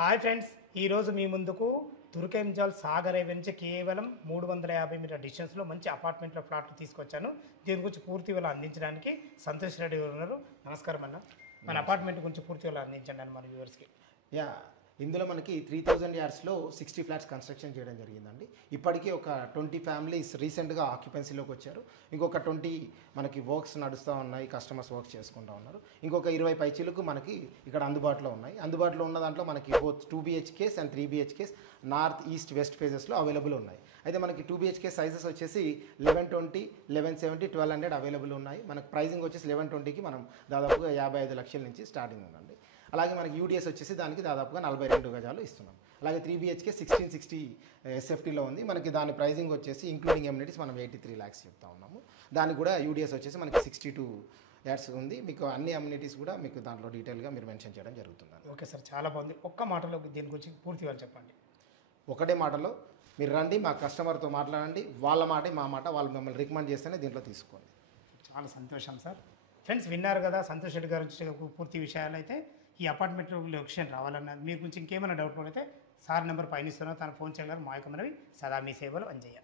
Hi friends, ఈరోజు మీ ముందుకు Turkenjal Sagar highway నుంచి కేవలం 350 మీటర్ డిస్టెన్స్లో మంచి అపార్ట్మెంట్లో ప్లాట్లు తీసుకొచ్చాను. దీని గురించి పూర్తి వివరాలు అందించడానికి సంతోష్ రెడ్డి గారు ఉన్నారు. నమస్కారం అన్న. మన అపార్ట్మెంట్ గురించి పూర్తి వివరాలు అందించండి అన్న మన వ్యూవర్స్కి. ఇందులో మనకి 3000 యార్డ్స్లో 60 ఫ్లాట్స్ కన్స్ట్రక్షన్ చేయడం జరిగిందండి. ఇప్పటికీ ఒక 20 ఫ్యామిలీస్ రీసెంట్గా ఆక్యుపెన్సీలోకి వచ్చారు. ఇంకొక 20 మనకి వర్క్స్ నడుస్తూ ఉన్నాయి, కస్టమర్స్ వర్క్ చేసుకుంటూ ఉన్నారు. ఇంకొక 20 పైచీలకు మనకి ఇక్కడ అందుబాటులో ఉన్నాయి. అందుబాటులో ఉన్న దాంట్లో మనకి both 2 BHKs and 3 BHKs north east west ఫేజెస్లో అవైలబుల్ ఉన్నాయి. అయితే మనకి 2 BHK సైజెస్ వచ్చేసి 1120, 1170, 1200 అవైలబుల్ ఉన్నాయి. మనకి ప్రైజింగ్ వచ్చేసి 1120కి మనం దాదాపుగా 55 లక్షల నుంచి స్టార్టింగ్ ఉందండి. అలాగే మనకి యూడిఎస్ వచ్చేసి దానికి దాదాపుగా 42 గజాలు ఇస్తున్నాం. అలాగే 3 BHK 1660 SFTలో ఉంది. మనకి దాని ప్రైజింగ్ వచ్చేసి ఇంక్లూడింగ్ ఎమ్యూనిటీస్ మనం 83 lakhs చెప్తా ఉన్నాము. దానికి కూడా యూడిఎస్ వచ్చేసి మనకి 62 యాడ్స్ ఉంది. మీకు అన్ని అమ్యూనిటీస్ కూడా మీకు దాంట్లో డీటెయిల్గా మీరు మెన్షన్ చేయడం జరుగుతుంది. ఓకే సార్, చాలా బాగుంది. ఒక్క మాటలో దీని గురించి పూర్తి వివరాలు చెప్పండి. ఒకటే మాటలో మీరు రండి, మా కస్టమర్తో మాట్లాడండి, వాళ్ళ మాట మా మాట, వాళ్ళు మిమ్మల్ని రికమెండ్ చేస్తేనే దీంట్లో తీసుకోండి. చాలా సంతోషం సార్. ఫ్రెండ్స్, విన్నారు కదా సంతోష్ రెడ్డి గారు పూర్తి విషయాలు. అయితే ఈ అపార్ట్మెంట్ లొకేషన్ రావాలన్న మీ గురించి ఇంకేమైనా డౌట్ అయితే సార్ నెంబర్ పైన ఇస్తున్నాను, తన ఫోన్ చేయగలరు. మా యొక్క మనవి సదా మీ సేవలు అంజయ్య.